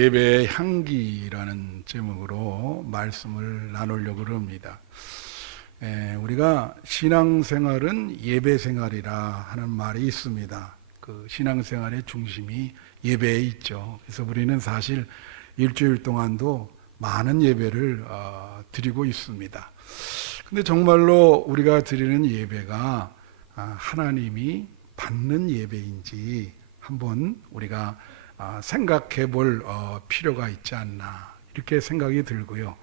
예배의 향기라는 제목으로 말씀을 나누려고 합니다. 우리가 신앙생활은 예배생활이라 하는 말이 있습니다. 그 신앙생활의 중심이 예배에 있죠. 그래서 우리는 사실 일주일 동안도 많은 예배를 드리고 있습니다. 근데 정말로 우리가 드리는 예배가 하나님이 받는 예배인지 한번 우리가 생각해 볼 필요가 있지 않나 이렇게 생각이 들고요.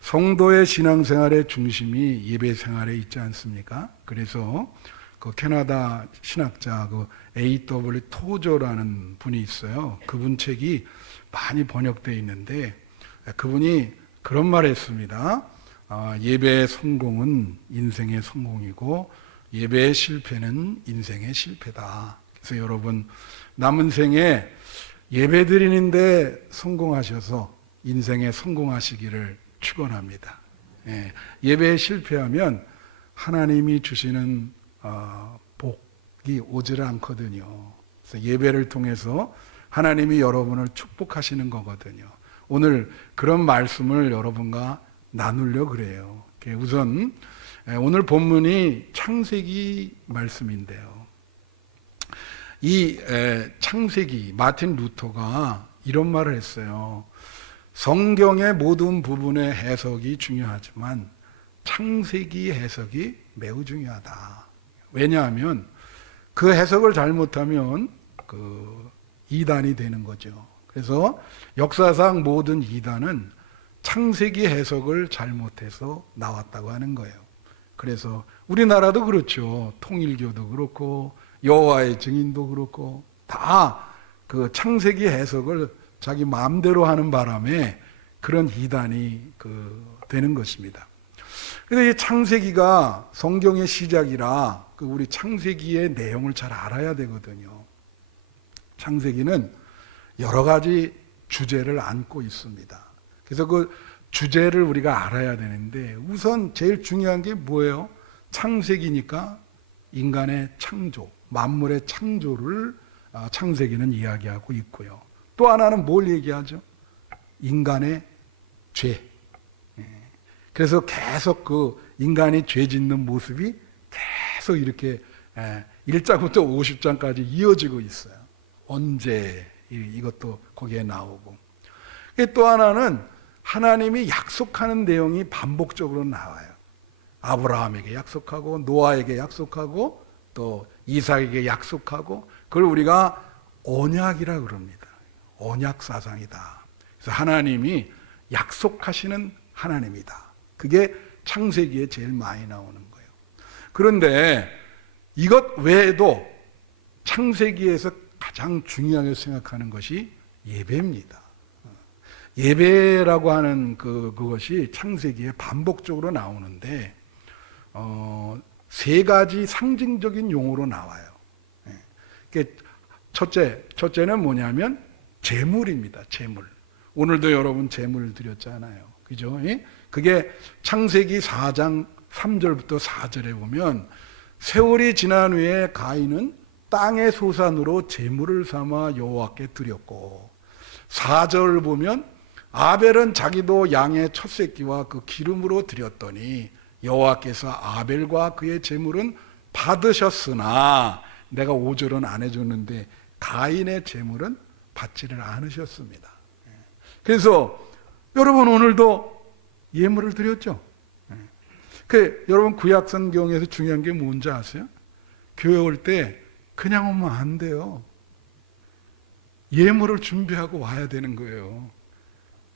성도의 신앙생활의 중심이 예배생활에 있지 않습니까? 그래서 그 캐나다 신학자 그 A.W. 토저라는 분이 있어요. 그분 책이 많이 번역되어 있는데 그분이 그런 말을 했습니다. 예배의 성공은 인생의 성공이고 예배의 실패는 인생의 실패다. 그래서 여러분 남은 생에 예배 드리는데 성공하셔서 인생에 성공하시기를 축원합니다. 예배에 실패하면 하나님이 주시는 복이 오질 않거든요. 그래서 예배를 통해서 하나님이 여러분을 축복하시는 거거든요. 오늘 그런 말씀을 여러분과 나누려고 그래요. 우선 오늘 본문이 창세기 말씀인데요. 이 창세기 마틴 루터가 이런 말을 했어요. 성경의 모든 부분의 해석이 중요하지만 창세기 해석이 매우 중요하다. 왜냐하면 그 해석을 잘못하면 그 이단이 되는 거죠. 그래서 역사상 모든 이단은 창세기 해석을 잘못해서 나왔다고 하는 거예요. 그래서 우리나라도 그렇죠. 통일교도 그렇고 여호와의 증인도 그렇고 다 그 창세기 해석을 자기 마음대로 하는 바람에 그런 이단이 되는 것입니다. 그런데 이 창세기가 성경의 시작이라 우리 창세기의 내용을 잘 알아야 되거든요. 창세기는 여러 가지 주제를 안고 있습니다. 그래서 그 주제를 우리가 알아야 되는데 우선 제일 중요한 게 뭐예요? 창세기니까 인간의 창조, 만물의 창조를 창세기는 이야기하고 있고요. 또 하나는 뭘 얘기하죠? 인간의 죄. 그래서 계속 그 인간이 죄 짓는 모습이 계속 이렇게 1장부터 50장까지 이어지고 있어요. 언제 이것도 거기에 나오고. 또 하나는 하나님이 약속하는 내용이 반복적으로 나와요. 아브라함에게 약속하고 노아에게 약속하고 또 이삭에게 약속하고 그걸 우리가 언약이라 그럽니다. 언약 사상이다. 그래서 하나님이 약속하시는 하나님이다. 그게 창세기에 제일 많이 나오는 거예요. 그런데 이것 외에도 창세기에서 가장 중요하게 생각하는 것이 예배입니다. 예배라고 하는 그것이 창세기에 반복적으로 나오는데 세 가지 상징적인 용어로 나와요. 첫째는 뭐냐면 제물입니다. 제물. 오늘도 여러분 제물 드렸잖아요. 그죠? 그게 창세기 4장 3절부터 4절에 보면 세월이 지난 후에 가인은 땅의 소산으로 제물을 삼아 여호와께 드렸고 4절 보면 아벨은 자기도 양의 첫 새끼와 그 기름으로 드렸더니 여호와께서 아벨과 그의 제물은 받으셨으나 내가 5절은 안 해줬는데 가인의 제물은 받지를 않으셨습니다. 그래서 여러분 오늘도 예물을 드렸죠. 여러분 구약 성경에서 중요한 게 뭔지 아세요? 교회 올 때 그냥 오면 안 돼요. 예물을 준비하고 와야 되는 거예요.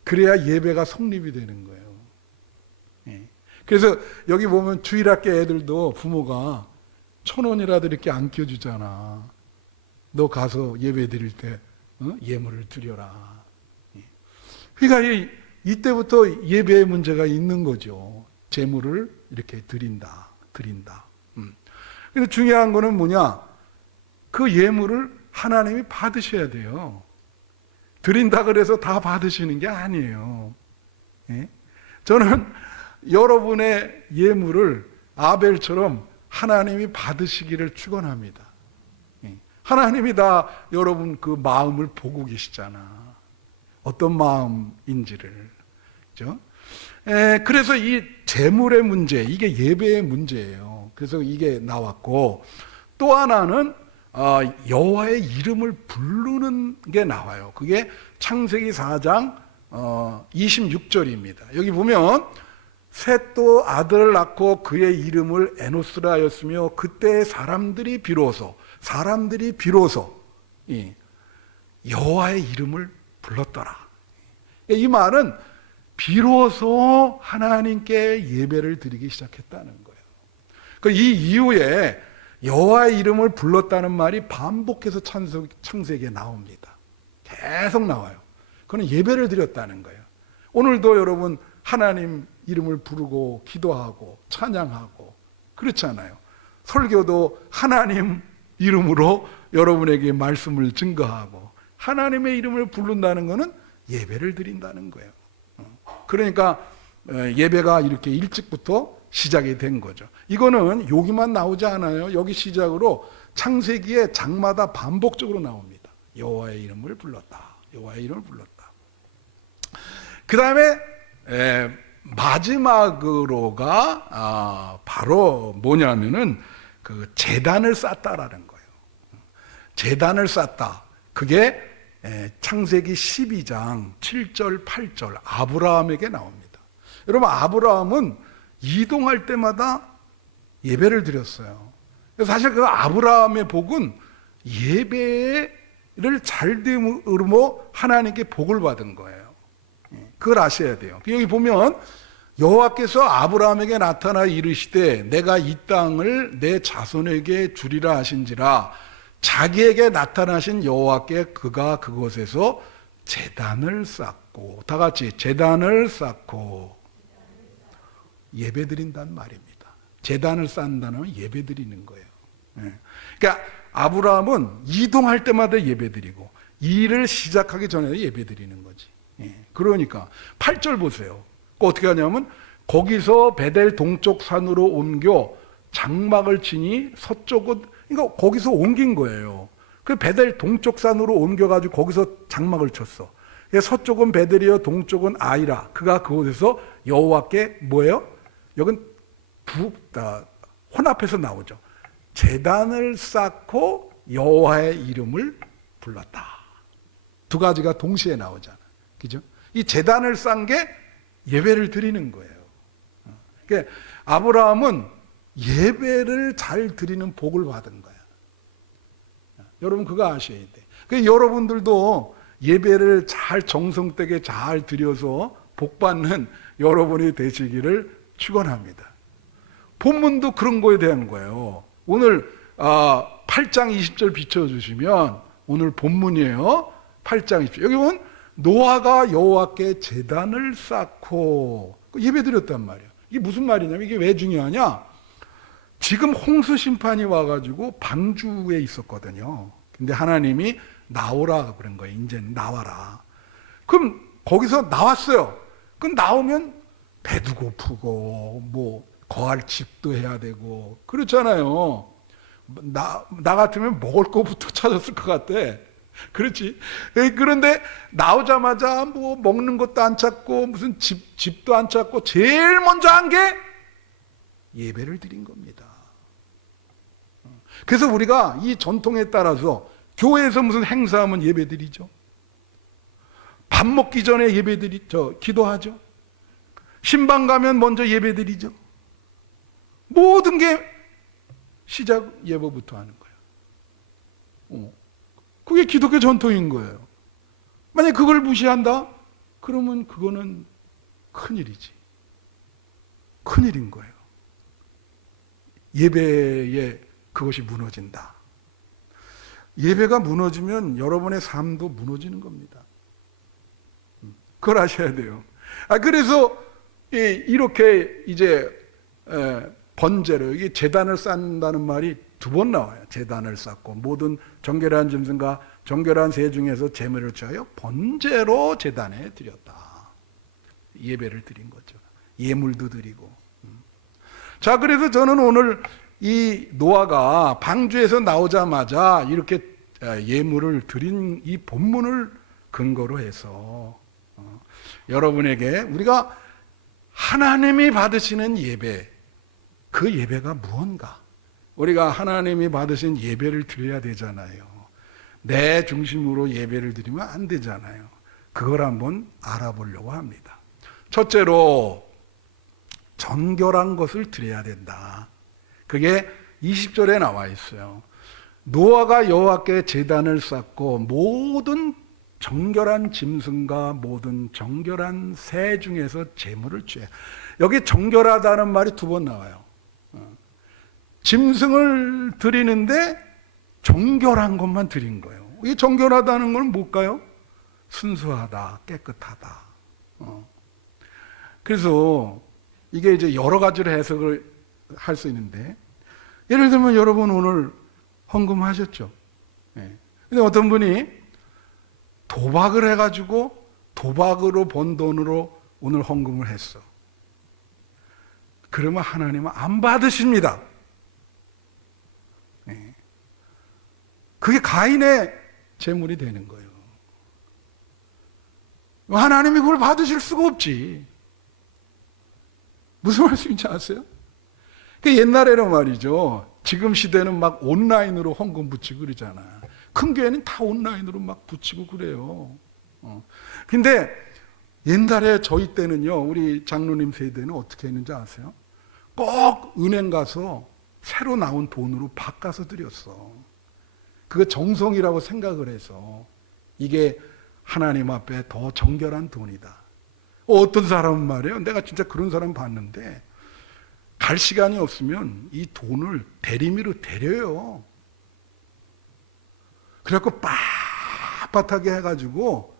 그래야 예배가 성립이 되는 거예요. 그래서 여기 보면 주일학교 애들도 부모가 1,000원이라도 이렇게 안 껴주잖아. 너 가서 예배 드릴 때 예물을 드려라. 그러니까 이때부터 예배의 문제가 있는 거죠. 제물을 이렇게 드린다. 근데 중요한 거는 뭐냐? 그 예물을 하나님이 받으셔야 돼요. 드린다 그래서 다 받으시는 게 아니에요. 저는 여러분의 예물을 아벨처럼 하나님이 받으시기를 축원합니다. 하나님이 다 여러분 그 마음을 보고 계시잖아. 어떤 마음인지를. 그죠? 그래서 이 재물의 문제, 이게 예배의 문제예요. 그래서 이게 나왔고, 또 하나는 여호와의 이름을 부르는 게 나와요. 그게 창세기 4장 26절입니다. 여기 보면 셋도 아들을 낳고 그의 이름을 에노스라 하였으며 그때 사람들이 비로소 여호와의 이름을 불렀더라. 이 말은 비로소 하나님께 예배를 드리기 시작했다는 거예요. 이 이후에 여호와의 이름을 불렀다는 말이 반복해서 창세기에 나옵니다. 계속 나와요. 그건 예배를 드렸다는 거예요. 오늘도 여러분 하나님 이름을 부르고 기도하고 찬양하고 그렇잖아요. 설교도 하나님 이름으로 여러분에게 말씀을 증거하고 하나님의 이름을 부른다는 것은 예배를 드린다는 거예요. 그러니까 예배가 이렇게 일찍부터 시작이 된 거죠. 이거는 여기만 나오지 않아요. 여기 시작으로 창세기에 장마다 반복적으로 나옵니다. 여호와의 이름을 불렀다. 여호와의 이름을 불렀다. 그 다음에 마지막으로가 바로 뭐냐면은 그 제단을 쌓다라는 거예요. 제단을 쌓다. 그게 창세기 12장 7절 8절 아브라함에게 나옵니다. 여러분 아브라함은 이동할 때마다 예배를 드렸어요. 사실 그 아브라함의 복은 예배를 잘 드림으로 하나님께 복을 받은 거예요. 그걸 아셔야 돼요. 여기 보면 여호와께서 아브라함에게 나타나 이르시되 내가 이 땅을 내 자손에게 주리라 하신지라 자기에게 나타나신 여호와께 그가 그곳에서 제단을 쌓고 다 같이 제단을 쌓고 예배 드린다는 말입니다. 제단을 쌓는다는 건 예배 드리는 거예요. 그러니까 아브라함은 이동할 때마다 예배 드리고 일을 시작하기 전에 예배 드리는 거지. 그러니까 8절 보세요. 어떻게 하냐면 거기서 베델 동쪽 산으로 옮겨 장막을 치니 서쪽은 그러니까 거기서 옮긴 거예요. 그 베델 동쪽 산으로 옮겨가지고 거기서 장막을 쳤어. 서쪽은 베델이요 동쪽은 아이라. 그가 그곳에서 여호와께 뭐예요? 여긴 혼합해서 나오죠. 제단을 쌓고 여호와의 이름을 불렀다. 두 가지가 동시에 나오잖아. 그죠? 이 제단을 쌓은 게 예배를 드리는 거예요. 그러니까 아브라함은 예배를 잘 드리는 복을 받은 거야. 여러분 그거 아셔야 돼. 그러니까 여러분들도 예배를 잘 정성되게 잘 드려서 복 받는 여러분이 되시기를 축원합니다. 본문도 그런 거에 대한 거예요. 오늘 8장 20절 비춰주시면 오늘 본문이에요. 8장 20절. 여기 보면 노아가 여호와께 제단을 쌓고 예배 드렸단 말이에요. 이게 무슨 말이냐면 이게 왜 중요하냐? 지금 홍수 심판이 와가지고 방주에 있었거든요. 근데 하나님이 나오라 그런 거예요. 이제는 나와라. 그럼 거기서 나왔어요. 그럼 나오면 배도 고프고 뭐 거할 집도 해야 되고 그렇잖아요. 나 같으면 먹을 거부터 찾았을 것 같아. 그렇지. 그런데 나오자마자 뭐 먹는 것도 안 찾고 무슨 집도 안 찾고 제일 먼저 한 게 예배를 드린 겁니다. 그래서 우리가 이 전통에 따라서 교회에서 무슨 행사하면 예배 드리죠. 밥 먹기 전에 예배 드리죠. 기도하죠. 신방 가면 먼저 예배 드리죠. 모든 게 시작 예배부터 하는 거예요. 그게 기독교 전통인 거예요. 만약 그걸 무시한다? 그러면 그거는 큰일이지. 큰일인 거예요. 예배에 그것이 무너진다. 예배가 무너지면 여러분의 삶도 무너지는 겁니다. 그걸 아셔야 돼요. 그래서 이렇게 이제 번제로 이게 제단을 쌓는다는 말이 두 번 나와요. 제단을 쌓고 모든 정결한 짐승과 정결한 새 중에서 제물을 취하여 번제로 제단에 드렸다. 예배를 드린 거죠. 예물도 드리고. 자, 그래서 저는 오늘 이 노아가 방주에서 나오자마자 이렇게 예물을 드린 이 본문을 근거로 해서 여러분에게 우리가 하나님이 받으시는 예배, 그 예배가 무언가? 우리가 하나님이 받으신 예배를 드려야 되잖아요. 내 중심으로 예배를 드리면 안 되잖아요. 그걸 한번 알아보려고 합니다. 첫째로 정결한 것을 드려야 된다. 그게 20절에 나와 있어요. 노아가 여호와께 제단을 쌓고 모든 정결한 짐승과 모든 정결한 새 중에서 제물을 취해. 여기 정결하다는 말이 2번 나와요. 짐승을 드리는데 정결한 것만 드린 거예요. 이 정결하다는 건 뭘까요? 순수하다, 깨끗하다. 그래서 이게 이제 여러 가지로 해석을 할 수 있는데, 예를 들면 여러분 오늘 헌금하셨죠? 네. 근데 어떤 분이 도박을 해가지고 도박으로 번 돈으로 오늘 헌금을 했어. 그러면 하나님은 안 받으십니다. 네. 그게 가인의 재물이 되는 거예요. 하나님이 그걸 받으실 수가 없지. 무슨 말씀인지 아세요? 그 옛날에는 말이죠. 지금 시대는 막 온라인으로 헌금 붙이고 그러잖아. 큰 교회는 다 온라인으로 막 붙이고 그래요. 근데 옛날에 저희 때는요, 우리 장로님 세대는 어떻게 했는지 아세요? 꼭 은행 가서 새로 나온 돈으로 바꿔서 드렸어. 그거 정성이라고 생각을 해서 이게 하나님 앞에 더 정결한 돈이다. 어떤 사람은 말이에요. 내가 진짜 그런 사람 봤는데 갈 시간이 없으면 이 돈을 대리미로 데려요. 그래갖고 빳빳하게 해가지고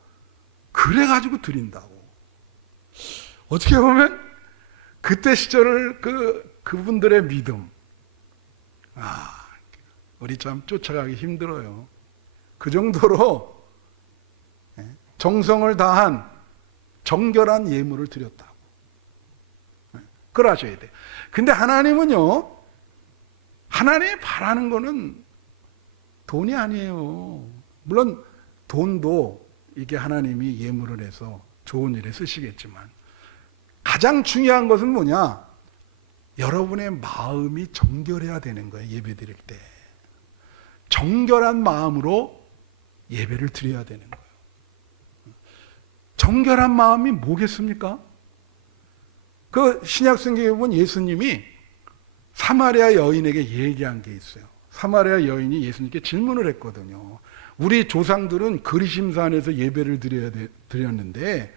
그래가지고 드린다고. 어떻게 보면 그때 시절을 그분들의 믿음, 우리 참 쫓아가기 힘들어요. 그 정도로 정성을 다한 정결한 예물을 드렸다고. 그걸 아셔야 돼요. 근데 하나님은요, 하나님이 바라는 거는 돈이 아니에요. 물론 돈도 이게 하나님이 예물을 해서 좋은 일에 쓰시겠지만 가장 중요한 것은 뭐냐? 여러분의 마음이 정결해야 되는 거예요. 예배 드릴 때 정결한 마음으로 예배를 드려야 되는 거예요. 정결한 마음이 뭐겠습니까? 그 신약 성경에 보면 예수님이 사마리아 여인에게 얘기한 게 있어요. 사마리아 여인이 예수님께 질문을 했거든요. 우리 조상들은 그리심산에서 예배를 드렸는데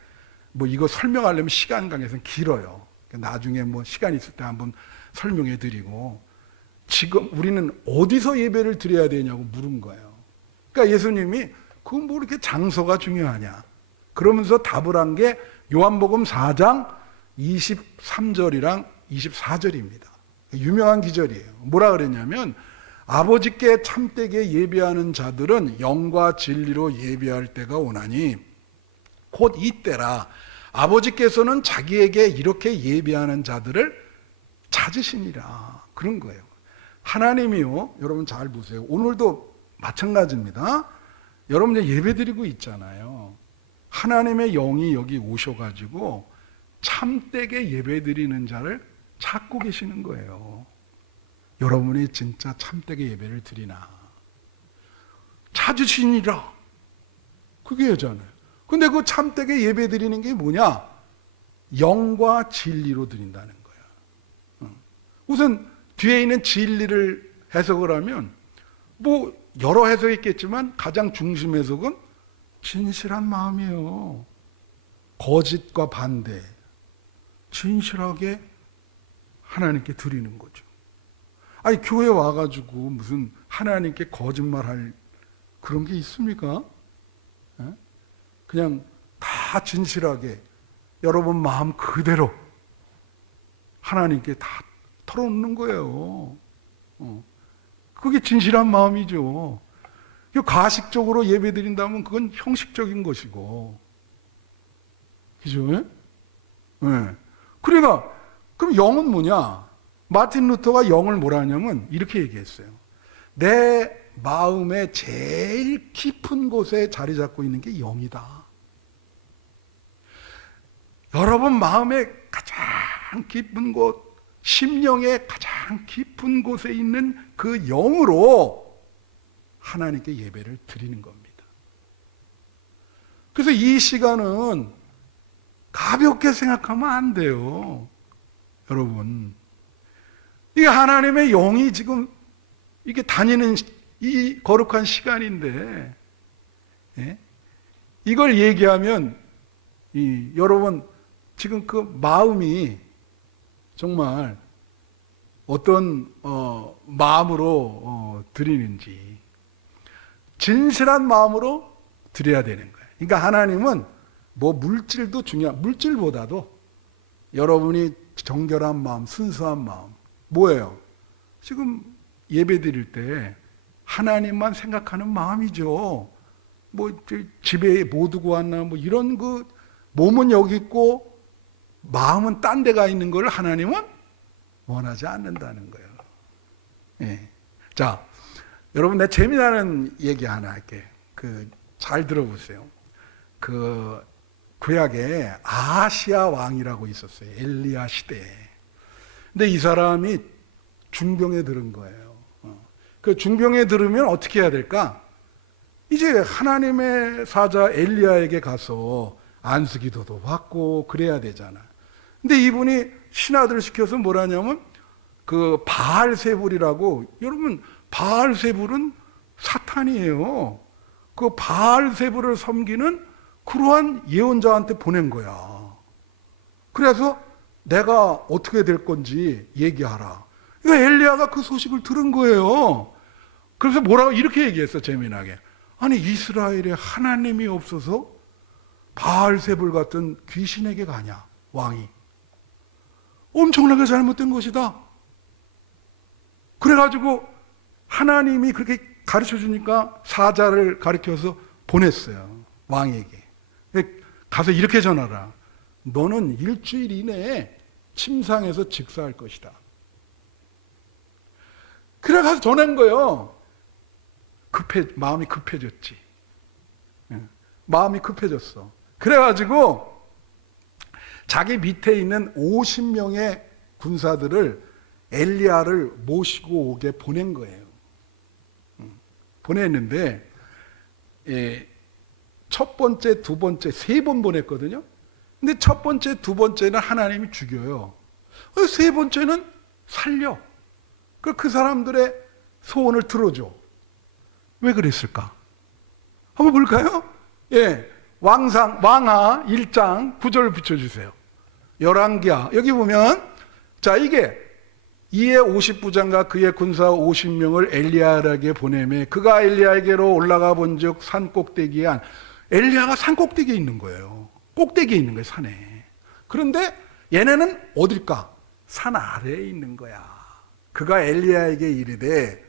뭐 이거 설명하려면 시간 관계에서는 길어요. 나중에 뭐 시간 있을 때 한번 설명해 드리고, 지금 우리는 어디서 예배를 드려야 되냐고 물은 거예요. 그러니까 예수님이 그건 뭐 이렇게 장소가 중요하냐 그러면서 답을 한 게 요한복음 4장 23절이랑 24절입니다. 유명한 기절이에요. 뭐라 그랬냐면, 아버지께 참되게 예배하는 자들은 영과 진리로 예배할 때가 오나니 곧 이때라. 아버지께서는 자기에게 이렇게 예배하는 자들을 찾으시니라. 그런 거예요. 하나님이요, 여러분 잘 보세요. 오늘도 마찬가지입니다. 여러분 이제 예배 드리고 있잖아요. 하나님의 영이 여기 오셔가지고 참되게 예배 드리는 자를 찾고 계시는 거예요. 여러분이 진짜 참되게 예배를 드리나? 찾으시니라. 그게 예잖아요. 근데 그 참되게 예배 드리는 게 뭐냐? 영과 진리로 드린다는 거야. 우선 뒤에 있는 진리를 해석을 하면 뭐 여러 해석이 있겠지만 가장 중심 해석은 진실한 마음이에요. 거짓과 반대, 진실하게 하나님께 드리는 거죠. 아니 교회 와가지고 무슨 하나님께 거짓말할 그런 게 있습니까? 그냥 다 진실하게 여러분 마음 그대로 하나님께 다 털어놓는 거예요. 그게 진실한 마음이죠. 가식적으로 예배 드린다면 그건 형식적인 것이고, 그죠? 네. 그러니까 그럼 영은 뭐냐? 마틴 루터가 영을 뭐라 하냐면 이렇게 얘기했어요. 내 마음의 제일 깊은 곳에 자리 잡고 있는 게 영이다. 여러분 마음의 가장 깊은 곳, 심령의 가장 깊은 곳에 있는 그 영으로 하나님께 예배를 드리는 겁니다. 그래서 이 시간은 가볍게 생각하면 안 돼요. 여러분, 이게 하나님의 영이 지금 이게 다니는 이 거룩한 시간인데, 예? 이걸 얘기하면 여러분 지금 그 마음이 정말 어떤 마음으로 드리는지 진실한 마음으로 드려야 되는 거예요. 그러니까 하나님은 뭐 물질도 물질보다도 여러분이 정결한 마음, 순수한 마음, 뭐예요? 지금 예배 드릴 때 하나님만 생각하는 마음이죠. 뭐 집에 뭐 두고 왔나 뭐 이런 그 몸은 여기 있고 마음은 딴 데가 있는 걸 하나님은 원하지 않는다는 거예요. 예. 자, 여러분 내가 재미나는 얘기 하나 할게. 잘 들어보세요. 구약에 아하시아 왕이라고 있었어요. 엘리야 시대에. 근데 이 사람이 중병에 들은 거예요. 그 중병에 들으면 어떻게 해야 될까? 이제 하나님의 사자 엘리야에게 가서 안수기도도 받고 그래야 되잖아. 근데 이분이 신하들 시켜서 뭐라냐면 그 바알세불이라고, 여러분 바알세불은 사탄이에요. 그 바알세불을 섬기는 그러한 예언자한테 보낸 거야. 그래서 내가 어떻게 될 건지 얘기하라. 그러니까 엘리야가 그 소식을 들은 거예요. 그래서 뭐라고 이렇게 얘기했어, 재미나게. 아니 이스라엘에 하나님이 없어서 바알세불 같은 귀신에게 가냐, 왕이. 엄청나게 잘못된 것이다. 그래가지고 하나님이 그렇게 가르쳐 주니까 사자를 가르쳐서 보냈어요, 왕에게. 가서 이렇게 전하라. 너는 일주일 이내에 침상에서 즉사할 것이다. 그래 가서 전한 거예요. 마음이 급해졌지. 마음이 급해졌어. 그래가지고 자기 밑에 있는 50명의 군사들을 엘리야를 모시고 오게 보낸 거예요. 보냈는데 첫 번째, 두 번째, 세 번 보냈거든요. 근데 첫 번째, 두 번째는 하나님이 죽여요. 세 번째는 살려. 그 사람들의 소원을 들어줘. 왜 그랬을까? 한번 볼까요? 예, 왕하 1장 9절 붙여주세요. 열왕기하 여기 보면, 자, 이게 이에 50부장과 그의 군사 50명을 엘리야에게 보내매 그가 엘리야에게로 올라가 본즉 산 꼭대기에 엘리야가 산 꼭대기에 있는 거예요. 꼭대기에 있는 거예요, 산에. 그런데 얘네는 어딜까? 산 아래에 있는 거야. 그가 엘리야에게 이르되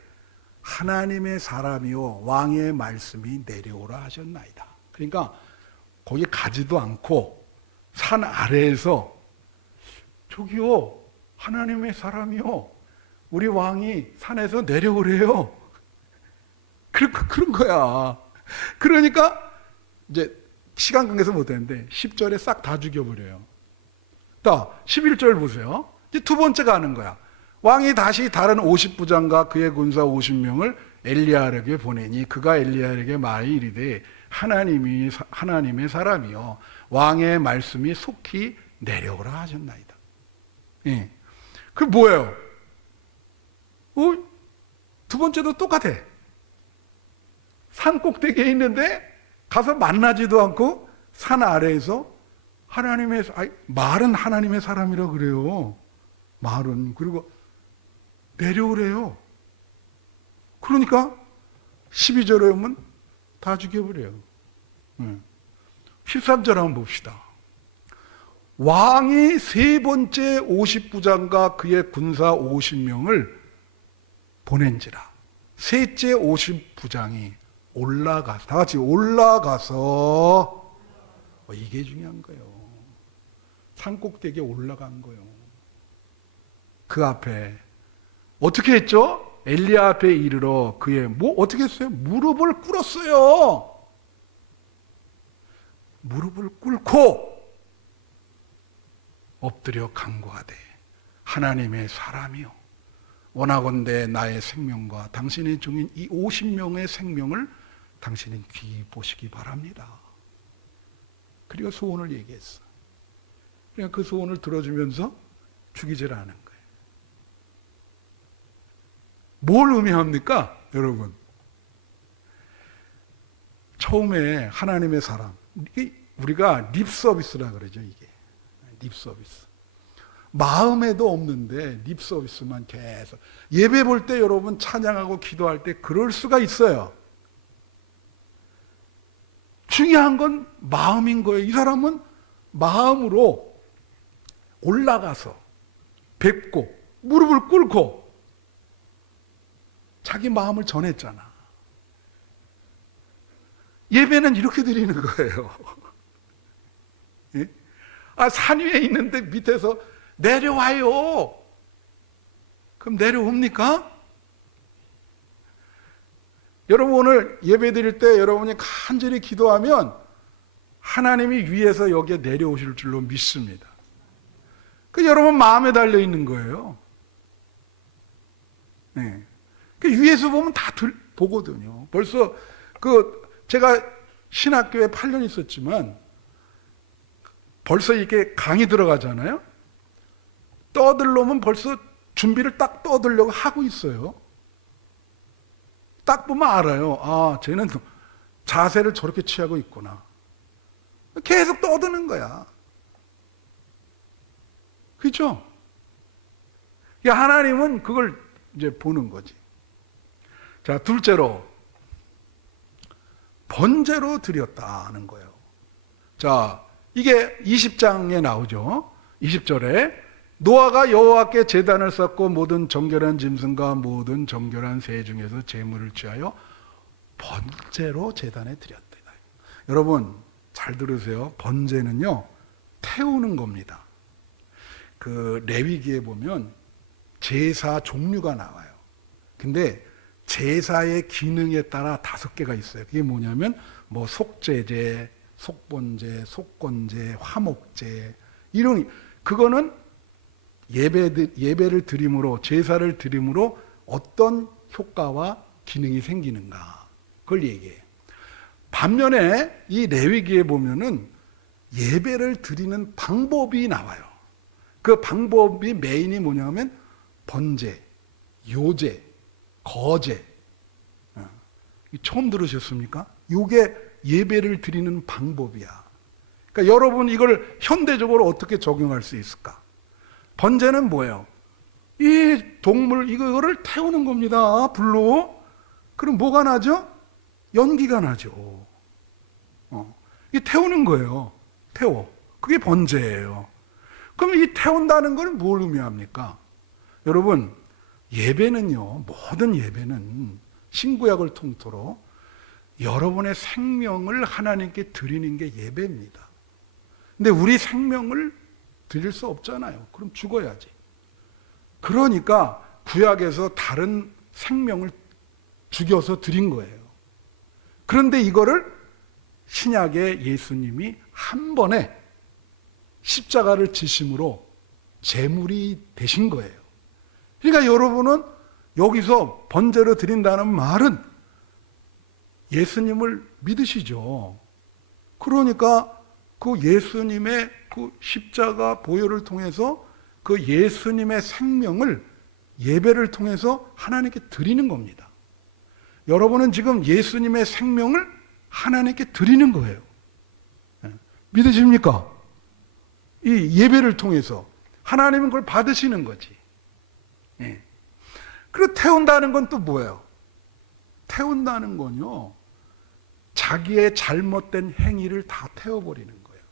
하나님의 사람이요 왕의 말씀이 내려오라 하셨나이다. 그러니까 거기 가지도 않고 산 아래에서 저기요 하나님의 사람이요 우리 왕이 산에서 내려오래요. 그런 거야. 그러니까 이제 시간 관계에서 못했는데 10절에 싹 다 죽여버려요. 또 11절 보세요. 이제 두 번째가 하는 거야. 왕이 다시 다른 50부장과 그의 군사 50명을 엘리야에게 보내니 그가 엘리야에게 말이 이르되 하나님의 사람이요 왕의 말씀이 속히 내려오라 하셨나이다. 예. 그 뭐예요? 두 번째도 똑같아. 산 꼭대기에 있는데 가서 만나지도 않고 산 아래에서 말은 하나님의 사람이라 그래요. 말은. 그리고 내려오래요. 그러니까 12절에 오면 다 죽여버려요. 13절 한번 봅시다. 왕이 세 번째 50부장과 그의 군사 50명을 보낸지라. 셋째 50부장이 올라가서, 다 같이 올라가서, 이게 중요한 거예요. 산꼭대기에 올라간 거예요. 그 앞에 어떻게 했죠? 엘리야 앞에 이르러 그의 어떻게 했어요? 무릎을 꿇었어요. 무릎을 꿇고 엎드려 간구하되 하나님의 사람이요 원하건대 나의 생명과 당신의 종인 이 50명의 생명을 당신은 귀히 보시기 바랍니다. 그리고 소원을 얘기했어. 그러니까 그 소원을 들어주면서 죽이질 않은 거예요. 뭘 의미합니까? 여러분, 처음에 하나님의 사람, 우리가 립서비스라 그러죠. 이게 립서비스. 마음에도 없는데 립서비스만 계속. 예배 볼 때 여러분 찬양하고 기도할 때 그럴 수가 있어요. 중요한 건 마음인 거예요. 이 사람은 마음으로 올라가서 뵙고 무릎을 꿇고 자기 마음을 전했잖아. 예배는 이렇게 드리는 거예요. 예? 산 위에 있는데 밑에서 내려와요. 그럼 내려옵니까? 여러분 오늘 예배 드릴 때 여러분이 간절히 기도하면 하나님이 위에서 여기에 내려오실 줄로 믿습니다. 그 여러분 마음에 달려 있는 거예요. 네. 그 위에서 보면 다 보거든요. 벌써 제가 신학교에 8년 있었지만 벌써 이렇게 강의 들어가잖아요. 떠들려면 벌써 준비를 딱 떠들려고 하고 있어요. 딱 보면 알아요. 쟤는 자세를 저렇게 취하고 있구나. 계속 떠드는 거야. 그렇죠? 하나님은 그걸 이제 보는 거지. 자, 둘째로 번제로 드렸다는 거예요. 자, 이게 20장에 나오죠. 20절에 노아가 여호와께 제단을 쌓고 모든 정결한 짐승과 모든 정결한 새 중에서 제물을 취하여 번제로 제단에 드렸다. 여러분 잘 들으세요. 번제는요 태우는 겁니다. 그 레위기에 보면 제사 종류가 나와요. 근데 제사의 기능에 따라 5개가 있어요. 그게 뭐냐면 속죄제, 속번제, 속건제, 화목제 이런 그거는 예배를 드림으로 제사를 드림으로 어떤 효과와 기능이 생기는가 그걸 얘기해요. 반면에 이 레위기에 보면은 예배를 드리는 방법이 나와요. 그 방법이 메인이 뭐냐면 번제, 요제, 거제. 처음 들으셨습니까? 이게 예배를 드리는 방법이야. 그러니까 여러분 이걸 현대적으로 어떻게 적용할 수 있을까? 번제는 뭐예요? 이 동물 이거를 태우는 겁니다. 불로. 그럼 뭐가 나죠? 연기가 나죠. 이 태우는 거예요. 태워. 그게 번제예요. 그럼 이 태운다는 건 뭘 의미합니까? 여러분 예배는요, 모든 예배는 신구약을 통틀어 여러분의 생명을 하나님께 드리는 게 예배입니다. 근데 우리 생명을 드릴 수 없잖아요. 그럼 죽어야지. 그러니까 구약에서 다른 생명을 죽여서 드린 거예요. 그런데 이거를 신약의 예수님이 한 번에 십자가를 지심으로 제물이 되신 거예요. 그러니까 여러분은 여기서 번제로 드린다는 말은 예수님을 믿으시죠. 그러니까 그 예수님의 그 십자가 보혈을 통해서 그 예수님의 생명을 예배를 통해서 하나님께 드리는 겁니다. 여러분은 지금 예수님의 생명을 하나님께 드리는 거예요. 믿으십니까? 이 예배를 통해서 하나님은 그걸 받으시는 거지. 그리고 태운다는 건 또 뭐예요? 태운다는 건요, 자기의 잘못된 행위를 다 태워버리는 거예요.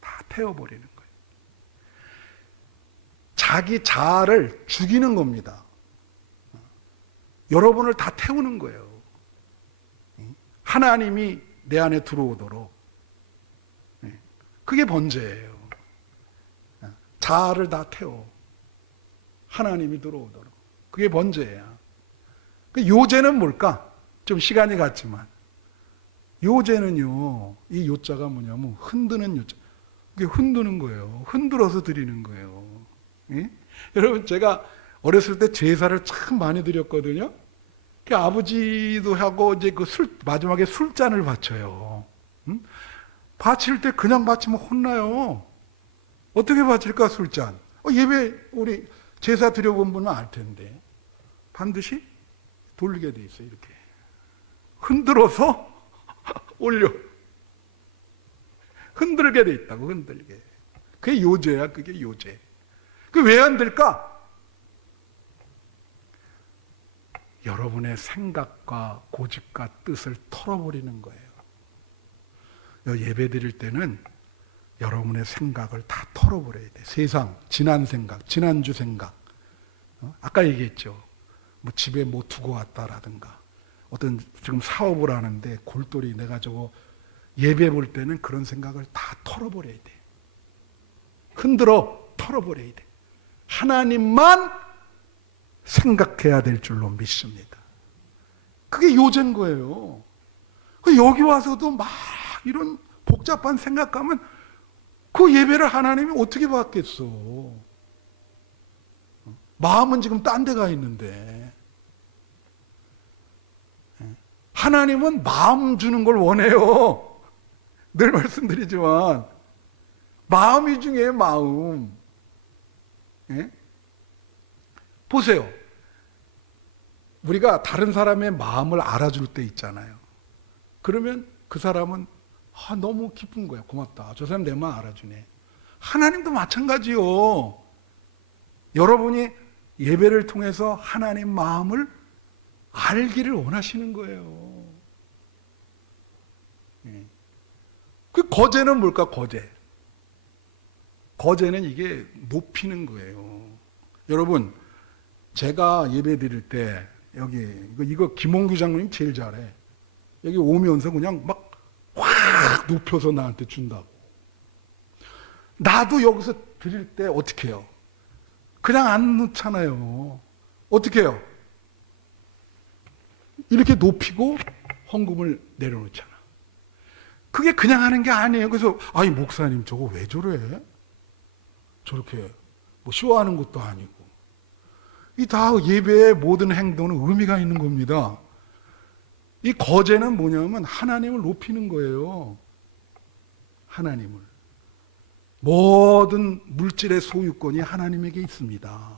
다 태워버리는 거예요. 자기 자아를 죽이는 겁니다. 여러분을 다 태우는 거예요. 하나님이 내 안에 들어오도록. 그게 번제예요. 자아를 다 태워. 하나님이 들어오도록. 그게 번제야. 그 요제는 뭘까? 좀 시간이 갔지만 요제는요, 이 요자가 뭐냐면 흔드는 요자. 그게 흔드는 거예요. 흔들어서 드리는 거예요. 예? 여러분, 제가 어렸을 때 제사를 참 많이 드렸거든요. 그 아버지도 하고 이제 그 마지막에 술잔을 바쳐요. 응? 바칠 때 그냥 바치면 혼나요. 어떻게 바칠까, 술잔? 예배 우리 제사 드려본 분은 알 텐데 반드시 돌리게 돼 있어요. 이렇게 흔들어서 올려. 흔들게 돼 있다고, 흔들게. 그게 요제야, 그게 요제. 그 왜 안 될까? 여러분의 생각과 고집과 뜻을 털어버리는 거예요. 예배 드릴 때는 여러분의 생각을 다 털어버려야 돼. 세상, 지난 생각, 지난주 생각. 아까 얘기했죠. 뭐 집에 뭐 두고 왔다라든가. 어떤 지금 사업을 하는데 골똘히 내가 저거 예배 볼 때는 그런 생각을 다 털어버려야 돼. 흔들어 털어버려야 돼. 하나님만 생각해야 될 줄로 믿습니다. 그게 요제인 거예요. 여기 와서도 막 이런 복잡한 생각하면 그 예배를 하나님이 어떻게 받겠어? 마음은 지금 딴 데 가 있는데. 하나님은 마음 주는 걸 원해요. 늘 말씀드리지만 마음이 중요해요. 마음. 예? 보세요. 우리가 다른 사람의 마음을 알아줄 때 있잖아요. 그러면 그 사람은 너무 기쁜 거야. 고맙다. 저 사람 내 마음 알아주네. 하나님도 마찬가지요. 여러분이 예배를 통해서 하나님 마음을 알기를 원하시는 거예요. 그 거제는 뭘까? 거제. 거제는 이게 높이는 거예요. 여러분, 제가 예배 드릴 때 여기 이거 김홍규 장로님 제일 잘해. 여기 오면서 그냥 막 확 높여서 나한테 준다고. 나도 여기서 드릴 때 어떻게 해요? 그냥 안 놓잖아요. 어떻게 해요? 이렇게 높이고 헌금을 내려놓잖아. 그게 그냥 하는 게 아니에요. 그래서 아니 목사님 저거 왜 저래? 저렇게 뭐 쇼하는 것도 아니고. 이 다 예배의 모든 행동은 의미가 있는 겁니다. 이 거제는 뭐냐면 하나님을 높이는 거예요. 하나님을. 모든 물질의 소유권이 하나님에게 있습니다.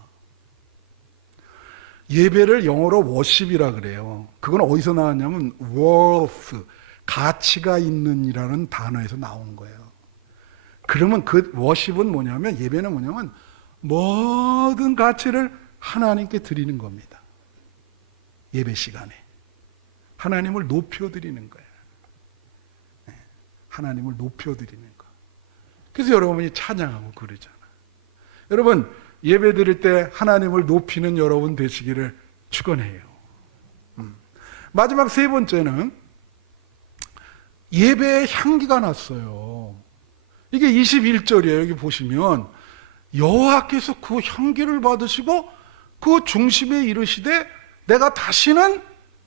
예배를 영어로 worship이라 그래요. 그건 어디서 나왔냐면 worth, 가치가 있는이라는 단어에서 나온 거예요. 그러면 그 worship은 뭐냐면, 예배는 뭐냐면 모든 가치를 하나님께 드리는 겁니다. 예배 시간에 하나님을 높여드리는 거예요. 하나님을 높여드리는 거. 그래서 여러분이 찬양하고 그러잖아. 여러분, 예배 드릴 때 하나님을 높이는 여러분 되시기를 축원해요. 마지막 세 번째는 예배의 향기가 났어요. 이게 21절이에요. 여기 보시면 여호와께서 그 향기를 받으시고 그 중심에 이르시되 내가 다시는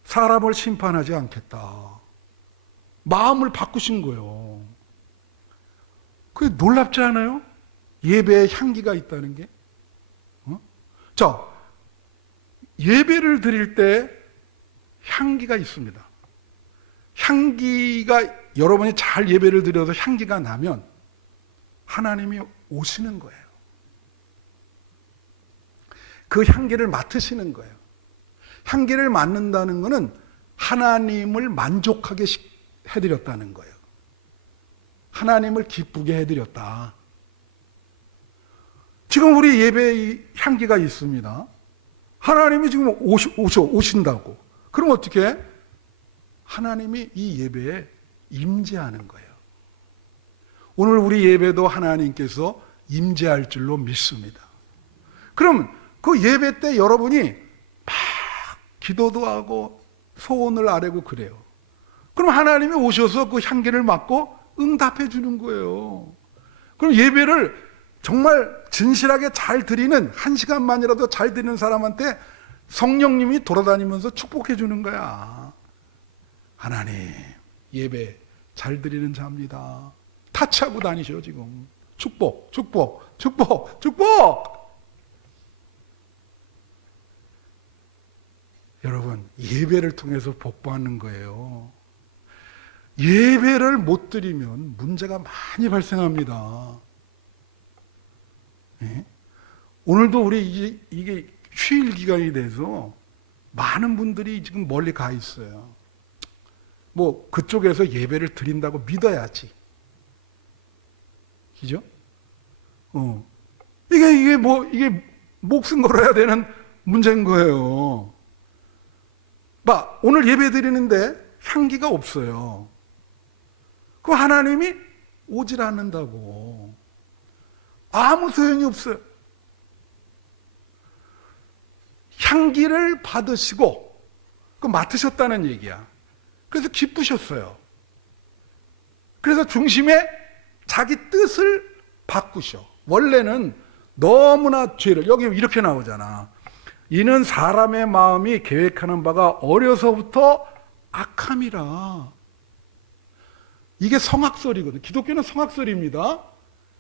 사람을 심판하지 않겠다. 마음을 바꾸신 거예요. 그게 놀랍지 않아요? 예배에 향기가 있다는 게. 자, 예배를 드릴 때 향기가 있습니다. 향기가, 여러분이 잘 예배를 드려서 향기가 나면 하나님이 오시는 거예요. 그 향기를 맡으시는 거예요. 향기를 맡는다는 것은 하나님을 만족하게 해드렸다는 거예요. 하나님을 기쁘게 해드렸다. 지금 우리 예배에 향기가 있습니다. 하나님이 지금 오신다고. 그럼 어떻게 해? 하나님이 이 예배에 임재하는 거예요. 오늘 우리 예배도 하나님께서 임재할 줄로 믿습니다. 그럼 그 예배 때 여러분이 막 기도도 하고 소원을 아뢰고 그래요. 그럼 하나님이 오셔서 그 향기를 맡고 응답해 주는 거예요. 그럼 예배를 정말 진실하게 잘 드리는, 한 시간만이라도 잘 드리는 사람한테 성령님이 돌아다니면서 축복해 주는 거야. 하나님, 예배 잘 드리는 자입니다. 타치하고 다니셔 지금. 축복, 축복, 축복, 축복. 여러분, 예배를 통해서 복받는 거예요. 예배를 못 드리면 문제가 많이 발생합니다. 예? 오늘도 우리 이게 휴일 기간이 돼서 많은 분들이 지금 멀리 가 있어요. 뭐 그쪽에서 예배를 드린다고 믿어야지. 그죠? 이게 목숨 걸어야 되는 문제인 거예요. 막 오늘 예배 드리는데 향기가 없어요. 그 하나님이 오질 않는다고. 아무 소용이 없어요. 향기를 받으시고 그 맡으셨다는 얘기야. 그래서 기쁘셨어요. 그래서 중심에 자기 뜻을 바꾸셔. 원래는 너무나 죄를, 여기 이렇게 나오잖아. 이는 사람의 마음이 계획하는 바가 어려서부터 악함이라. 이게 성악설이거든. 기독교는 성악설입니다.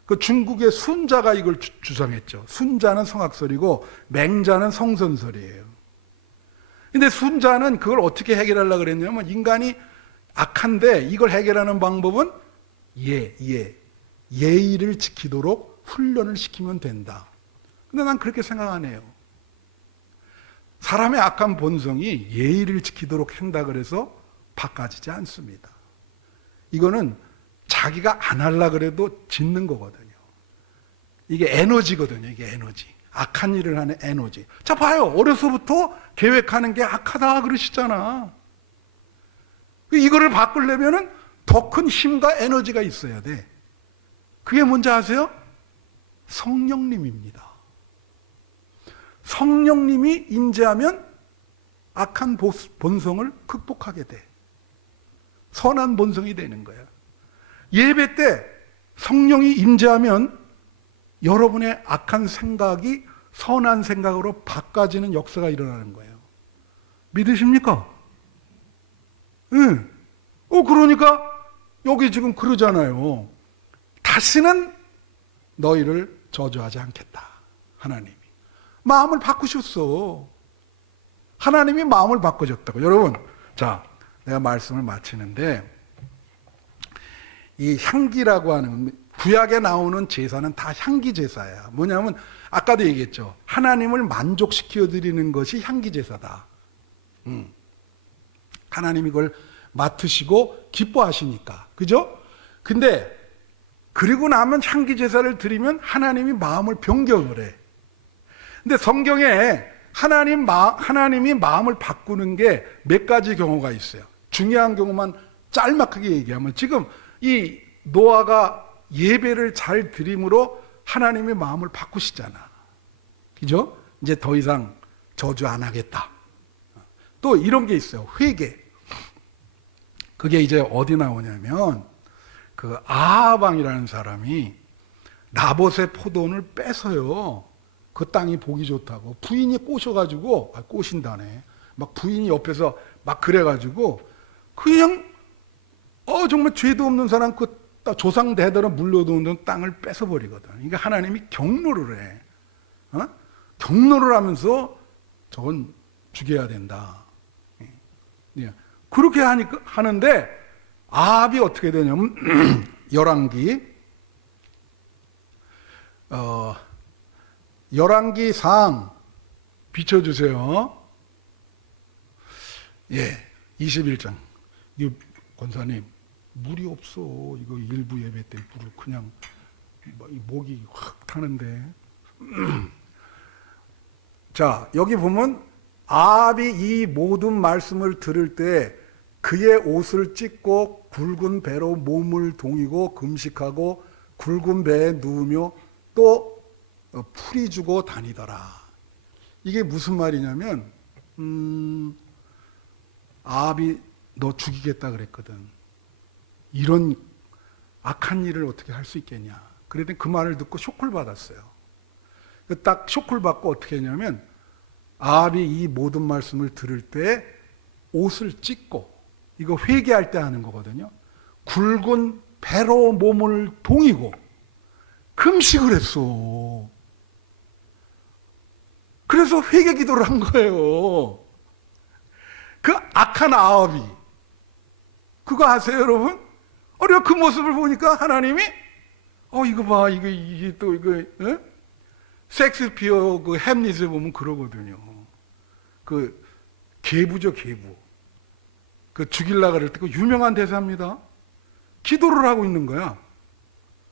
그 중국의 순자가 이걸 주장했죠. 순자는 성악설이고 맹자는 성선설이에요. 근데 순자는 그걸 어떻게 해결하려고 그랬냐면, 인간이 악한데 이걸 해결하는 방법은 예의를 지키도록 훈련을 시키면 된다. 근데 난 그렇게 생각 안 해요. 사람의 악한 본성이 예의를 지키도록 한다 그래서 바꿔지지 않습니다. 이거는 자기가 안 하려고 그래도 짓는 거거든요. 이게 에너지거든요. 이게 에너지. 악한 일을 하는 에너지. 자, 봐요. 어려서부터 계획하는 게 악하다 그러시잖아. 이거를 바꾸려면은 더 큰 힘과 에너지가 있어야 돼. 그게 뭔지 아세요? 성령님입니다. 성령님이 임재하면 악한 본성을 극복하게 돼. 선한 본성이 되는 거야. 예배 때 성령이 임재하면 여러분의 악한 생각이 선한 생각으로 바꿔지는 역사가 일어나는 거예요. 믿으십니까? 응. 그러니까 여기 지금 그러잖아요. 다시는 너희를 저주하지 않겠다. 하나님이. 마음을 바꾸셨어. 하나님이 마음을 바꾸셨다고. 여러분, 자, 내가 말씀을 마치는데, 이 향기라고 하는, 구약에 나오는 제사는 다 향기 제사야. 뭐냐면 아까도 얘기했죠. 하나님을 만족시켜 드리는 것이 향기 제사다. 하나님이 그걸 맡으시고 기뻐하시니까. 그죠? 근데 그리고 나면 향기 제사를 드리면 하나님이 마음을 변경을 해. 근데 성경에 하나님이 마음을 바꾸는 게 몇 가지 경우가 있어요. 중요한 경우만 짤막하게 얘기하면, 지금 이 노아가 예배를 잘 드림으로 하나님의 마음을 바꾸시잖아. 그죠? 이제 더 이상 저주 안 하겠다. 또 이런 게 있어요. 회개. 그게 이제 어디 나오냐면, 그 아하방이라는 사람이 나봇의 포도원을 뺏어요. 그 땅이 보기 좋다고. 부인이 꼬셔가지고, 꼬신다네. 막 부인이 옆에서 막 그래가지고, 그냥, 정말 죄도 없는 사람, 그 조상 대대로 물려두는 땅을 뺏어버리거든. 그러니까 하나님이 경로를 해. 경로를 하면서 저건 죽여야 된다. 그렇게 하는데, 아합이 어떻게 되냐면, 열왕기상 비춰주세요. 21장. 이거 권사님, 물이 없어. 이거 일부 예배 때 물을 그냥 목이 확 타는데. 자, 여기 보면 아합이 이 모든 말씀을 들을 때 그의 옷을 찢고 굵은 배로 몸을 동이고 금식하고 굵은 배에 누우며 또 풀이 주고 다니더라. 이게 무슨 말이냐면, 아합이 너 죽이겠다 그랬거든. 이런 악한 일을 어떻게 할 수 있겠냐. 그랬더니 그 말을 듣고 쇼크를 받았어요. 딱 쇼크를 받고 어떻게 했냐면, 아합이 이 모든 말씀을 들을 때 옷을 찢고, 이거 회개할 때 하는 거거든요. 굵은 배로 몸을 동이고 금식을 했어. 그래서 회개 기도를 한 거예요. 그 악한 아합이. 그거 아세요, 여러분? 우리가 그 모습을 보니까 하나님이 이거 봐, 이게 또 이거 섹스피어 그 햄릿에 보면 그러거든요. 그 계부죠, 계부. 그 죽일라 그럴 때 그 유명한 대사입니다. 기도를 하고 있는 거야.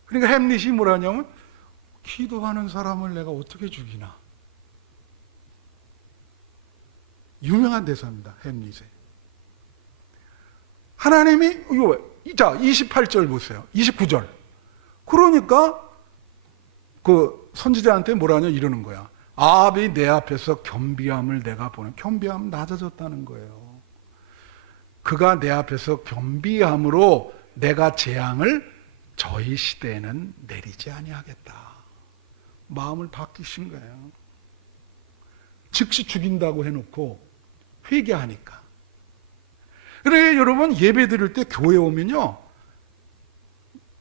그러니까 햄릿이 뭐라냐면, 기도하는 사람을 내가 어떻게 죽이나. 유명한 대사입니다, 햄릿에. 하나님이 이거 자 28절 보세요. 29절. 그러니까 그 선지자한테 뭐라냐 이러는 거야. 아합이 내 앞에서 겸비함을 내가 보는. 겸비함은 낮아졌다는 거예요. 그가 내 앞에서 겸비함으로 내가 재앙을 저희 시대에는 내리지 아니하겠다. 마음을 바뀌신 거예요. 즉시 죽인다고 해놓고 회개하니까. 그래 여러분, 예배 드릴 때 교회 오면요,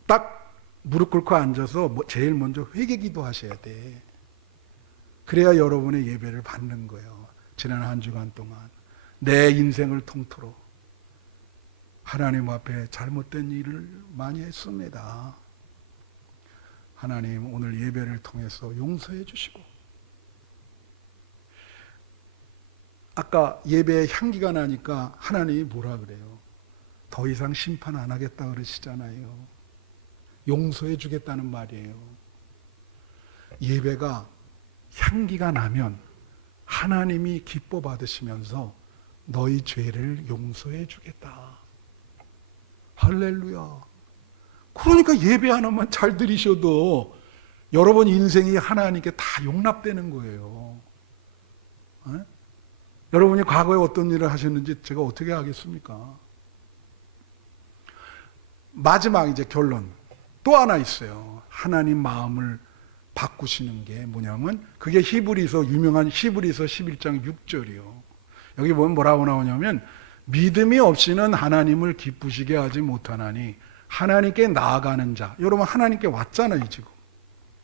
딱 무릎 꿇고 앉아서 제일 먼저 회개 기도하셔야 돼. 그래야 여러분의 예배를 받는 거예요. 지난 한 주간 동안 내 인생을 통틀어 하나님 앞에 잘못된 일을 많이 했습니다. 하나님 오늘 예배를 통해서 용서해 주시고, 아까 예배에 향기가 나니까 하나님이 뭐라 그래요? 더 이상 심판 안 하겠다 그러시잖아요. 용서해 주겠다는 말이에요. 예배가 향기가 나면 하나님이 기뻐 받으시면서 너희 죄를 용서해 주겠다. 할렐루야. 그러니까 예배 하나만 잘 드리셔도 여러분 인생이 하나님께 다 용납되는 거예요. 에? 여러분이 과거에 어떤 일을 하셨는지 제가 어떻게 하겠습니까? 마지막 이제 결론 또 하나 있어요. 하나님 마음을 바꾸시는 게 뭐냐면, 그게 유명한 히브리서 11장 6절이요. 여기 보면 뭐라고 나오냐면, 믿음이 없이는 하나님을 기쁘시게 하지 못하나니 하나님께 나아가는 자. 여러분 하나님께 왔잖아요. 지금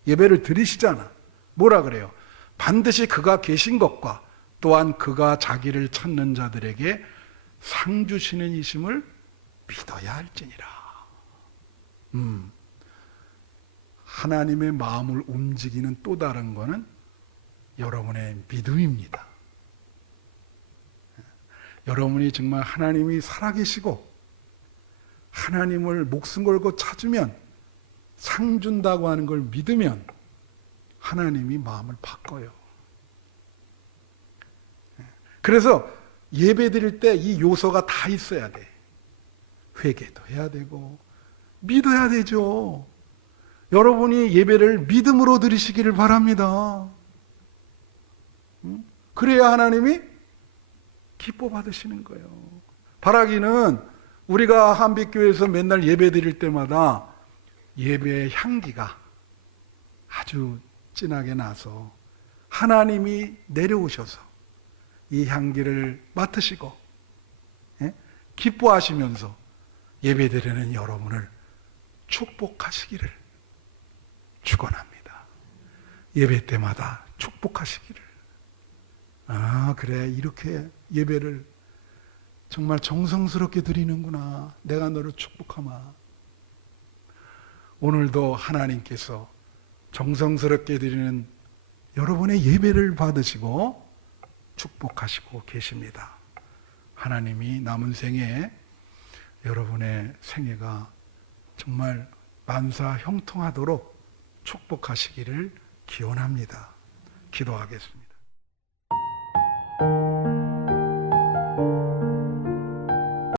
예배를 드리시잖아. 뭐라 그래요? 반드시 그가 계신 것과 또한 그가 자기를 찾는 자들에게 상 주시는 이심을 믿어야 할지니라. 하나님의 마음을 움직이는 또 다른 거는 여러분의 믿음입니다. 여러분이 정말 하나님이 살아계시고 하나님을 목숨 걸고 찾으면 상 준다고 하는 걸 믿으면 하나님이 마음을 바꿔요. 그래서 예배 드릴 때 이 요소가 다 있어야 돼. 회개도 해야 되고 믿어야 되죠. 여러분이 예배를 믿음으로 드리시기를 바랍니다. 그래야 하나님이 기뻐 받으시는 거예요. 바라기는 우리가 한빛교회에서 맨날 예배 드릴 때마다 예배의 향기가 아주 진하게 나서 하나님이 내려오셔서 이 향기를 맡으시고 기뻐하시면서 예배 드리는 여러분을 축복하시기를 축원합니다. 예배 때마다 축복하시기를. 그래, 이렇게 예배를 정말 정성스럽게 드리는구나. 내가 너를 축복하마. 오늘도 하나님께서 정성스럽게 드리는 여러분의 예배를 받으시고 축복하시고 계십니다. 하나님이 남은 생에 여러분의 생애가 정말 만사 형통하도록 축복하시기를 기원합니다. 기도하겠습니다.